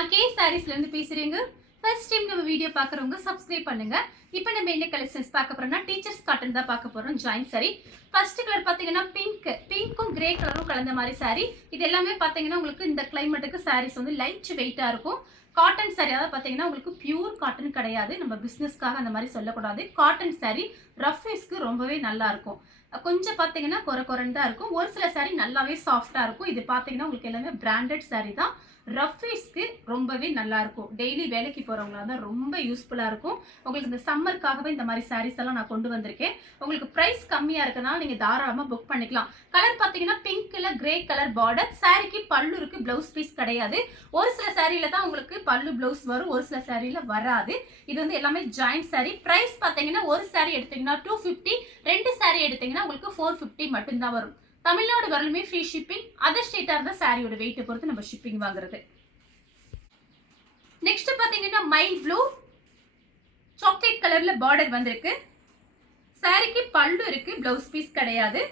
நான் கே சாரீஸ்ல இருந்து பேசுறேங்க. ஃபர்ஸ்ட் டைம் நம்ம வீடியோ பார்க்குறவங்க சப்ஸ்கிரைப் பண்ணுங்க. இப்போ நம்ம என்ன கலெக்ஷன்ஸ் பார்க்க போறோம்னா டீச்சர்ஸ் காட்டன் தான் பார்க்க போறோம். Join sorry. ஃபர்ஸ்ட் கலர் பார்த்தீங்கன்னா பிங்க்கும் கிரே கலரும் கலந்த மாதிரி சாரி. இது எல்லாமே பார்த்தீங்கன்னா உங்களுக்கு இந்த கிளைமேட்டுக்கு சாரீஸ் வந்து லைட் வெயிட்டா இருக்கும். காட்டன் சாரி அதாவது பார்த்தீங்கன்னா உங்களுக்கு பியூர் காட்டன் கிடையாது. நம்ம பிஸ்னஸ்க்காக அந்த மாதிரி சொல்லக்கூடாது. காட்டன் சாரி ரஃப் யூஸ்க்கு ரொம்பவே நல்லா இருக்கும். கொஞ்சம் பார்த்தீங்கன்னா குறைன்னு தான் இருக்கும். ஒரு சில சாரி நல்லாவே சாஃப்டா இருக்கும். இது பார்த்தீங்கன்னா உங்களுக்கு எல்லாமே பிராண்டட் சாரி தான். ரஃப் யூஸ்க்கு ரொம்பவே நல்லா இருக்கும். டெய்லி வேலைக்கு போறவங்களா தான் ரொம்ப யூஸ்ஃபுல்லா இருக்கும். உங்களுக்கு இந்த சம்மருக்காகவே இந்த மாதிரி சாரீஸ் எல்லாம் நான் கொண்டு வந்திருக்கேன். உங்களுக்கு பிரைஸ் கம்மியா இருக்கனால நீங்க தாராளமா புக் பண்ணிக்கலாம். கலர் பாத்தீங்கன்னா பிங்க்ல கிரே கலர் பார்டர். சாரிக்கு பல்லு இருக்கு, பிளவுஸ் பீஸ் கிடையாது. ஒரு சில சாரியில தான் உங்களுக்கு பல்லு பிளவுஸ் வரும், ஒரு சில சாரியில வராது. இது வந்து எல்லாமே ஜாயிண்ட் சாரி. பிரைஸ் பாத்தீங்கன்னா ஒரு சாரி எடுத்தீங்கன்னா 250, ரெண்டு சாரி எடுத்தீங்கன்னா உங்களுக்கு 450 மட்டும்தான் வரும். Tamil Nadu வரலுமே free shipping. அதர் ஸ்டேட்டா இருந்தா சாரியோட வெயிட்டை பொறுத்து நம்ம ஷிப்பிங் வாங்குறது. நெக்ஸ்ட் பாத்தீங்கன்னா மைல் ப்ளூ சாக்லேட் கலர்ல பார்டர் வந்திருக்கு. சாரிக்கு பல்லு இருக்கு, பிளவுஸ் பீஸ் கிடையாது.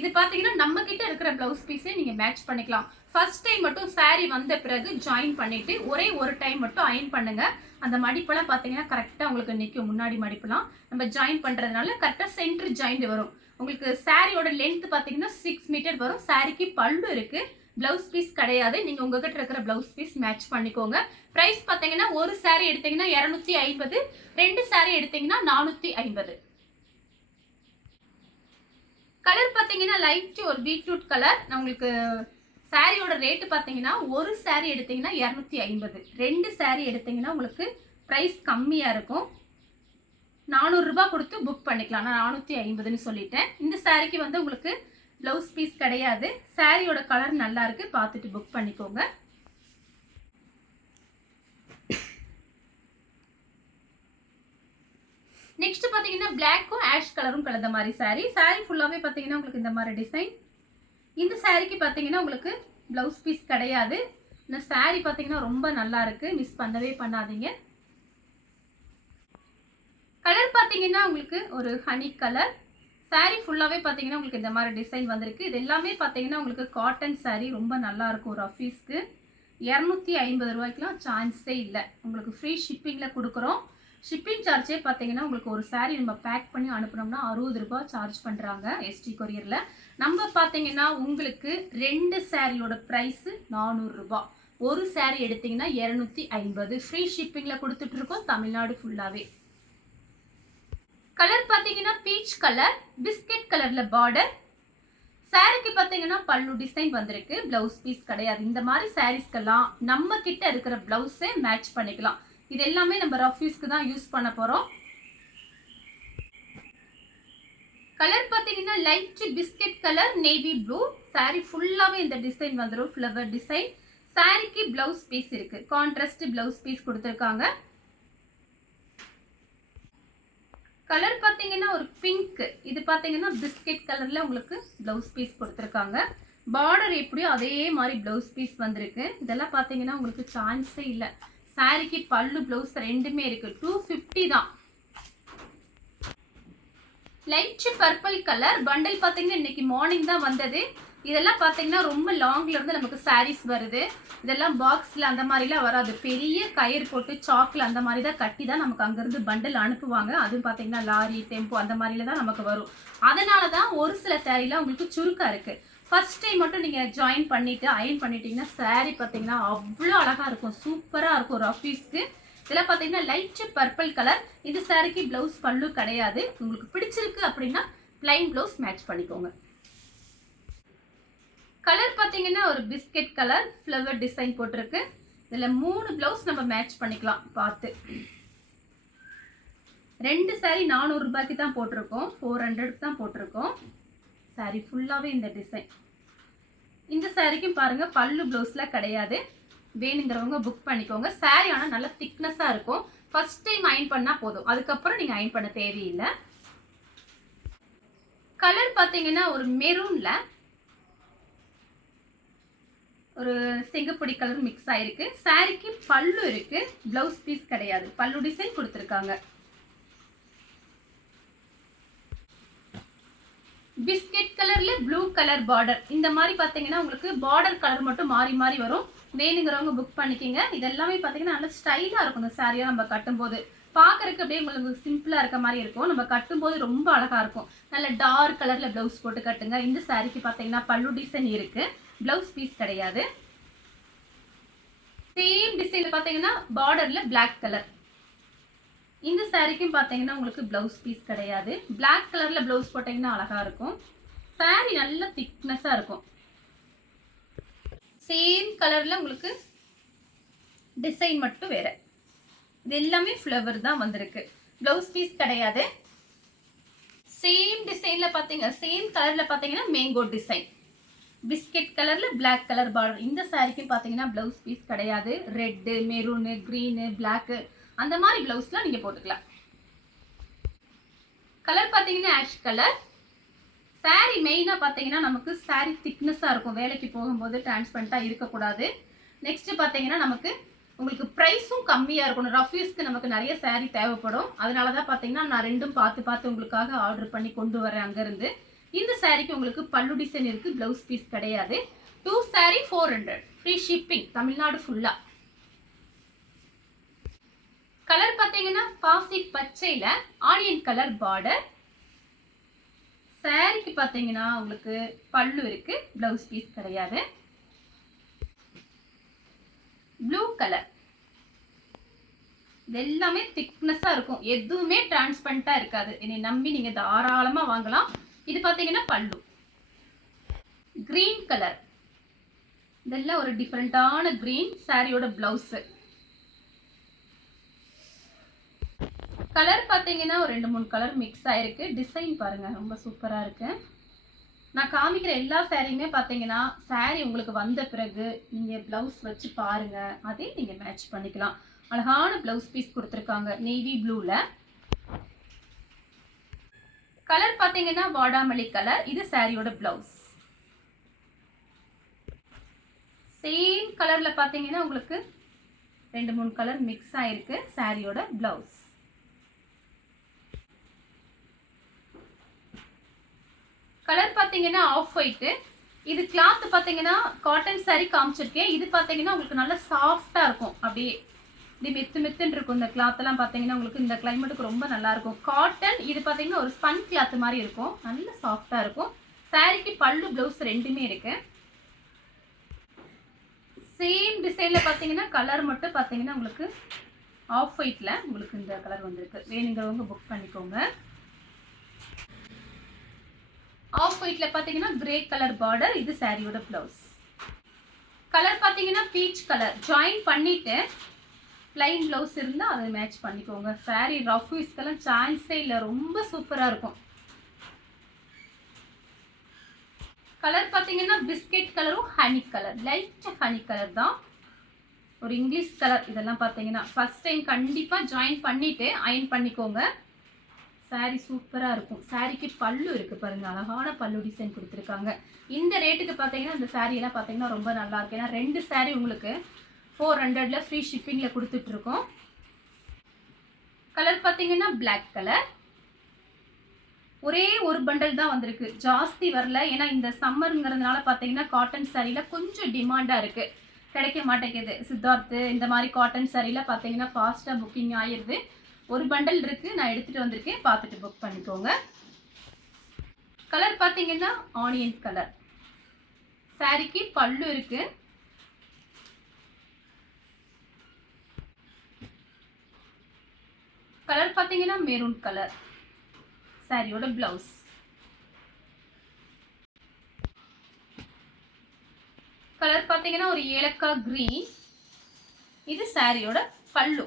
இது பாத்தீங்கன்னா நம்ம கிட்ட இருக்கிற பிளவுஸ் பீஸே நீங்க மேட்ச் பண்ணிக்கலாம். ஃபர்ஸ்ட் டைம் மட்டும் சாரி வந்த பிறகு ஜாயின் பண்ணிட்டு ஒரே ஒரு டைம் மட்டும் அயன் பண்ணுங்க. அந்த மடிப்பெல்லாம் பாத்தீங்கன்னா கரெக்டா உங்களுக்கு நிற்கும். முன்னாடி மடிப்பெல்லாம் நம்ம ஜாயின் பண்றதுனால கரெக்டா சென்டர் ஜாயிண்ட் வரும். உங்களுக்கு சாரியோட லென்த் பாத்தீங்கன்னா 6 மீட்டர் வரும். சாரிக்கு பல்லு இருக்கு, பிளவுஸ் பீஸ் கிடையாது. நீங்க உங்ககிட்ட இருக்கிற பிளவுஸ் பீஸ் மேட்ச் பண்ணிக்கோங்க. பிரைஸ் பாத்தீங்கன்னா ஒரு சாரி எடுத்தீங்கன்னா 250, ரெண்டு சாரி எடுத்தீங்கன்னா 450. கலர் பாத்தீங்கன்னா லைட் ஒரு பீட்ரூட் கலர். நான் உங்களுக்கு சாரியோட ரேட்டு பாத்தீங்கன்னா ஒரு சாரி எடுத்தீங்கன்னா 250, ரெண்டு சாரி எடுத்தீங்கன்னா உங்களுக்கு பிரைஸ் கம்மியா இருக்கும். 400 ரூபாய் கொடுத்து புக் பண்ணிக்கலாம். நான் 450ன்னு சொல்லிட்டேன். இந்த சாரிக்கு வந்து உங்களுக்கு பிளவுஸ் பீஸ் கிடையாது. சாரியோட கலர் நல்லா இருக்கு, பார்த்துட்டு புக் பண்ணிக்கோங்க. நெக்ஸ்ட் பாத்தீங்கன்னா பிளாக்கும் ஆஷ் கலரும் கலந்த மாதிரி சாரி. சாரி ஃபுல்லாவே பாத்தீங்கன்னா உங்களுக்கு இந்த மாதிரி டிசைன். இந்த சாரிக்கு பாத்தீங்கன்னா உங்களுக்கு பிளவுஸ் பீஸ் கிடையாது. இந்த சாரி பாத்தீங்கன்னா ரொம்ப நல்லா இருக்கு, மிஸ் பண்ணவே பண்ணாதீங்க. கலர் பாத்தீங்கன்னா உங்களுக்கு ஒரு ஹனி கலர். சாரி ஃபுல்லாவே பாத்தீங்கன்னா உங்களுக்கு இந்த மாதிரி டிசைன் வந்திருக்கு. இது எல்லாமே பாத்தீங்கன்னா உங்களுக்கு காட்டன் சாரி, ரொம்ப நல்லா இருக்கும். ரஃபீஸ்க்கு 250 ரூபாய்க்குலாம் சான்ஸே இல்லை. உங்களுக்கு ஃப்ரீ ஷிப்பிங்ல கொடுக்குறோம். ஷிப்பிங் சார்ஜே பாத்தீங்கன்னா உங்களுக்கு ஒரு சாரி நம்ம பேக் பண்ணி அனுப்புனோம்னா 60 ரூபாய் சார்ஜ் பண்றாங்க எஸ்டி கொரியர்ல. நம்ம பாத்தீங்கன்னா உங்களுக்கு ரெண்டு சாரியோட பிரைஸ் 400 ரூபாய். ஒரு சாரி எடுத்தீங்கன்னா 250. ஃப்ரீ ஷிப்பிங்ல கொடுத்துட்டு இருக்கோம் தமிழ்நாடு ஃபுல்லாவே. கலர் பாத்தீங்கன்னா பீச் கலர், பிஸ்கட் கலர்ல பார்டர். சாரிக்கு பாத்தீங்கன்னா பல்லு டிசைன் வந்திருக்கு, பிளவுஸ் பீஸ் கிடையாது. இந்த மாதிரி சாரீஸ்க்கெல்லாம் நம்ம கிட்ட இருக்கிற பிளவுஸே மேட்ச் பண்ணிக்கலாம். இது எல்லாமே நம்ம ரஃப் யூஸ்க்கு தான் யூஸ் பண்ண போறோம். கலர் பாத்தீங்கன்னா light biscuit colour, navy blue. Sorry ஃபுல்லாவே இந்த டிசைன் வந்துடும், ஃப்ளவர் டிசைன். சாரிக்கு பிளவுஸ் பீஸ் இருக்கு, கான்ட்ராஸ்ட் பிளவுஸ் பீஸ் கொடுத்துருக்காங்க. கலர் பாத்தீங்கன்னா ஒரு பிங்க். இது பாத்தீங்கன்னா பிஸ்கட் கலர்ல உங்களுக்கு பிளவுஸ் பீஸ் கொடுத்துருக்காங்க. பார்டர் எப்படியோ அதே மாதிரி பிளவுஸ் பீஸ் வந்திருக்கு. இதெல்லாம் பாத்தீங்கன்னா உங்களுக்கு சான்ஸே இல்லை. சாரிக்கு பல்லு பிளவுஸ் ரெண்டுமே இருக்கு. 250 தான். லைட் பர்பிள் கலர் பண்டல் பாத்தீங்கன்னா இன்னைக்கு மார்னிங் தான் வந்தது. இதெல்லாம் பாத்தீங்கன்னா ரொம்ப லாங்ல இருந்து நமக்கு சாரீஸ் வருது. இதெல்லாம் பாக்ஸ்ல அந்த மாதிரிலாம் வராது. பெரிய கயிறு போட்டு சாக்ல அந்த மாதிரி தான் கட்டி தான் நமக்கு அங்கிருந்து பண்டல் அனுப்புவாங்க. அதுவும் பாத்தீங்கன்னா லாரி, டெம்போ அந்த மாதிரில தான் நமக்கு வரும். அதனாலதான் ஒரு சில சாரீலாம் உங்களுக்கு சுருக்கா இருக்கு. ஃபர்ஸ்ட் டைம் மட்டும் நீங்க ஜாயின் பண்ணிட்டு அயன் பண்ணிட்டீங்கன்னா சாரி பாத்தீங்கன்னா அவ்வளோ அழகா இருக்கும், சூப்பரா இருக்கும் ரஃபீஸ்க்கு. இதெல்லாம் பாத்தீங்கன்னா லைட் பர்பிள் கலர். இந்த சாரிக்கு பிளவுஸ் பல்லு கிடையாது. உங்களுக்கு பிடிச்சிருக்கு அப்படின்னா பிளைன் பிளவுஸ் மேட்ச் பண்ணிக்கோங்க. கலர் பாத்தீங்கன்னா ஒரு பிஸ்கட் கலர், ஃப்ளவர் டிசைன் போட்டிருக்கு. இதுல 3 பிளவுஸ் நம்ம மேட்ச் பண்ணிக்கலாம் பார்த்து. ரெண்டு சாரி 400 ரூபாய்க்கு தான் போட்டிருக்கோம், 400 தான் போட்டிருக்கோம். சாரி ஃபுல்லாவே இந்த டிசைன். இந்த சாரிக்கும் பாருங்க பல்லு பிளவுஸ்ல கிடையாது. வேணுங்கிறவங்க புக் பண்ணிக்கோங்க. சாரி ஆனால் நல்ல திக்னஸா இருக்கும். ஃபர்ஸ்ட் டைம் அயன் பண்ணா போதும், அதுக்கப்புறம் நீங்க அயன் பண்ண தேவையில்லை. கலர் பாத்தீங்கன்னா ஒரு மெரூன்ல ஒரு செங்கப்பொடி கலர் மிக்ஸ் ஆயிருக்கு. சாரிக்கு பல்லு இருக்கு, பிளவுஸ் பீஸ் கிடையாது. பல்லு டிசைன் கொடுத்துருக்காங்க. பிஸ்கெட் கலர்ல ப்ளூ கலர் பார்டர். இந்த மாதிரி பார்த்தீங்கன்னா உங்களுக்கு பார்டர் கலர் மட்டும் மாறி மாறி வரும். வேணுங்கிறவங்க புக் பண்ணிக்கிங்க. இதெல்லாமே பார்த்தீங்கன்னா நல்ல ஸ்டைலாக இருக்கும். இந்த சாரியாக நம்ம கட்டும்போது பார்க்கறதுக்கு அப்படியே உங்களுக்கு சிம்பிளாக இருக்க மாதிரி இருக்கும். நம்ம கட்டும்போது ரொம்ப அழகாக இருக்கும். நல்ல டார்க் கலரில் ப்ளவுஸ் போட்டு கட்டுங்க. இந்த சாரிக்கு பார்த்தீங்கன்னா பல்லு டிசைன் இருக்குது, ப்ளவுஸ் பீஸ் கிடையாது. சேம் டிசைனில் பார்த்தீங்கன்னா பார்டரில் பிளாக் கலர். இந்த சாரிக்கும் பார்த்தீங்கன்னா உங்களுக்கு ப்ளவுஸ் பீஸ் கிடையாது. பிளாக் கலரில் ப்ளவுஸ் போட்டிங்கன்னா அழகாக இருக்கும். சாரி நல்ல திக்னஸாக இருக்கும். சேம் கலரில் உங்களுக்கு டிசைன் மட்டும் வேறு. இது எல்லாமே ஃப்ளவர் தான் வந்திருக்கு, ப்ளவுஸ் பீஸ் கிடையாது. சேம் டிசைனில் பார்த்தீங்க, சேம் கலரில் பார்த்தீங்கன்னா மேங்கோ டிசைன். பிஸ்கெட் கலரில் பிளாக் கலர் பார்டர். இந்த சாரிக்கும் பார்த்தீங்கன்னா ப்ளவுஸ் பீஸ் கிடையாது. ரெட்டு, மெரூனு, க்ரீனு, பிளாக்கு அந்த மாதிரி ப்ளவுஸ்லாம் நீங்கள் போட்டுக்கலாம். கலர் பார்த்தீங்கன்னா ஆஷ் கலர். சாரி மெயினாக பார்த்தீங்கன்னா நமக்கு சாரி திக்னஸாக இருக்கும். வேலைக்கு போகும்போது டிரான்ஸ்பரண்ட்டாக இருக்கக்கூடாது. நெக்ஸ்ட்டு பார்த்தீங்கன்னா நமக்கு உங்களுக்கு ப்ரைஸும் கம்மியாக இருக்கணும். ரஃப் யூஸ்க்கு நமக்கு நிறைய சாரி தேவைப்படும். அதனால தான் பார்த்தீங்கன்னா நான் ரெண்டும் பார்த்து பார்த்து உங்களுக்காக ஆர்டர் பண்ணி கொண்டு வரேன் அங்கேருந்து. இந்த சாரிக்கு உங்களுக்கு பல்லு டிசைன் இருக்குது, ப்ளவுஸ் பீஸ் கிடையாது. 2 சாரி 400, ஃப்ரீ ஷிப்பிங் தமிழ்நாடு ஃபுல்லாக. கலர் பார்த்தீங்கன்னா பாசி பச்சையில் ஆனியன் கலர் பார்டர். சாரிக்கு பார்த்தீங்கன்னா உங்களுக்கு பல்லு இருக்கு, ப்ளவுஸ் பீஸ் கிடையாது. Blue colour. இது எல்லாமே திக்னஸாக இருக்கும், எதுவுமே டிரான்ஸ்பரண்ட்டாக இருக்காது. என்னை நம்பி நீங்கள் தாராளமாக வாங்கலாம். இது பார்த்தீங்கன்னா பல்லு. Green colour. இதெல்லாம் ஒரு டிஃப்ரெண்ட்டான கிரீன். சாரியோட ப்ளவுஸு. கலர் பார்த்தீங்கன்னா ஒரு 2-3 கலர் மிக்ஸ் ஆகிருக்கு. டிசைன் பாருங்கள், ரொம்ப சூப்பராக இருக்குது. நான் காமிக்கிற எல்லா சாரியுமே பார்த்தீங்கன்னா சாரி உங்களுக்கு வந்த பிறகு நீங்கள் ப்ளவுஸ் வச்சு பாருங்கள், அதே நீங்கள் மேட்ச் பண்ணிக்கலாம். அழகான ப்ளவுஸ் பீஸ் கொடுத்துருக்காங்க நேவி ப்ளூவில். கலர் பார்த்தீங்கன்னா வாடாமல்லி கலர். இது சாரியோட ப்ளவுஸ். சேம் கலரில் பார்த்தீங்கன்னா உங்களுக்கு 2-3 கலர் மிக்ஸ் ஆகிருக்கு. சாரியோட ப்ளவுஸ். கலர் பார்த்தீங்கன்னா ஆஃப் ஒயிட்டு. இது கிளாத் பார்த்தீங்கன்னா காட்டன் சாரி காமிச்சிருக்கேன். இது பார்த்தீங்கன்னா உங்களுக்கு நல்லா சாஃப்டாக இருக்கும். அப்படியே இப்படி மெத்துன்னு இருக்கும். இந்த கிளாத்தெல்லாம் பார்த்தீங்கன்னா உங்களுக்கு இந்த கிளைமேட்டுக்கு ரொம்ப நல்லாயிருக்கும். காட்டன். இது பார்த்தீங்கன்னா ஒரு ஸ்பன் கிளாத் மாதிரி இருக்கும், நல்ல சாஃப்டாக இருக்கும். சாரிக்கு பல்லு ப்ளவுஸ் ரெண்டுமே இருக்குது. சேம் டிசைனில் பார்த்தீங்கன்னா கலர் மட்டும் பார்த்தீங்கன்னா உங்களுக்கு ஆஃப் ஒயிட்டில் உங்களுக்கு இந்த கலர் வந்திருக்கு. வேணுங்கிறவங்க புக் பண்ணிக்கோங்க. ஆஃப் ஒயிட்டில் பார்த்தீங்கன்னா கிரே கலர் பார்டர். இது சாரியோட ப்ளவுஸ். கலர் பார்த்தீங்கன்னா பீச் கலர். ஜாயின் பண்ணிவிட்டு ப்ளைன் ப்ளவுஸ் இருந்தால் அதை மேட்ச் பண்ணிக்கோங்க. சாரி ரஃப் யூஸ்க்கெல்லாம் சான்ஸே இல்லை, ரொம்ப சூப்பராக இருக்கும். கலர் பார்த்தீங்கன்னா பிஸ்கெட் கலரும் honey colour, light honey colour தான், ஒரு இங்கிலீஷ் கலர். இதெல்லாம் பார்த்தீங்கன்னா ஃபஸ்ட் டைம் கண்டிப்பாக ஜாயின் பண்ணிவிட்டு அயன் பண்ணிக்கோங்க. சாரி சூப்பராக இருக்கும். சாரிக்கு பல்லு இருக்குது பாருங்கள், அழகான பல்லு டிசைன் கொடுத்துருக்காங்க. இந்த ரேட்டுக்கு பார்த்தீங்கன்னா இந்த சாரியெல்லாம் பார்த்தீங்கன்னா ரொம்ப நல்லாயிருக்கு. ஏன்னா 2 சாரி உங்களுக்கு 400ல் ஃப்ரீ ஷிப்பிங்கில் கொடுத்துட்ருக்கோம். கலர் பார்த்தீங்கன்னா பிளாக் கலர். ஒரே ஒரு பண்டல் தான் வந்திருக்கு, ஜாஸ்தி வரல. ஏன்னா இந்த சம்மருங்கிறதுனால பார்த்தீங்கன்னா காட்டன் சாரியில் கொஞ்சம் டிமாண்டாக இருக்குது, கிடைக்க மாட்டேங்குது. சித்தார்த்து இந்த மாதிரி காட்டன் சாரியில் பார்த்தீங்கன்னா ஃபாஸ்ட்டாக புக்கிங் ஆயிடுது. ஒரு பண்டல் இருக்குது, நான் எடுத்துகிட்டு வந்திருக்கேன், பார்த்துட்டு புக் பண்ணிக்கோங்க. கலர் பார்த்தீங்கன்னா ஆனியன் கலர். சாரிக்கு பல்லு இருக்குது. கலர் பார்த்தீங்கன்னா மெரூன் கலர். சாரியோட ப்ளவுஸ். கலர் பார்த்தீங்கன்னா ஒரு ஏலக்காய் கிரீன். இது சாரியோட பல்லு.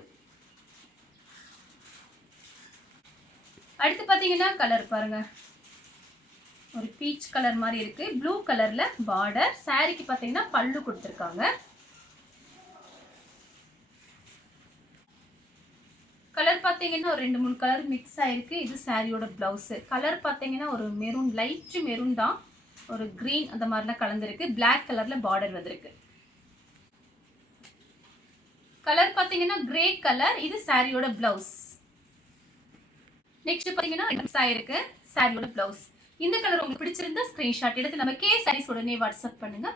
அடுத்து பார்த்தீங்கன்னா கலர் பாருங்க, ஒரு பீச் கலர் மாதிரி இருக்கு. ப்ளூ கலர்ல பார்டர். சாரிக்கு பார்த்தீங்கன்னா பல்லு கொடுத்துருக்காங்க. கலர் பார்த்தீங்கன்னா ஒரு 2-3 கலர் மிக்ஸ் ஆயிருக்கு. இது சாரியோட பிளவுஸ். கலர் பார்த்தீங்கன்னா ஒரு மெரூன், லைட் மெரூன் தான், ஒரு கிரீன் அந்த மாதிரிலாம் கலந்துருக்கு. பிளாக் கலர்ல பார்டர் வந்திருக்கு. கலர் பார்த்தீங்கன்னா கிரே கலர். இது சாரியோட பிளவுஸ். நெக்ஸ்ட் பார்த்தீங்கன்னா மிக்ஸ் ஆயிருக்கு சாரியோட பிளவுஸ். இந்த கலர் உங்களுக்கு பிடிச்சிருந்தா ஸ்கிரீன்ஷாட் எடுத்து நம்ம கே சாரீஸ் உடனே வாட்ஸ்அப் பண்ணுங்க.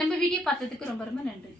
நம்ம வீடியோ பார்த்ததுக்கு ரொம்ப ரொம்ப நன்றி.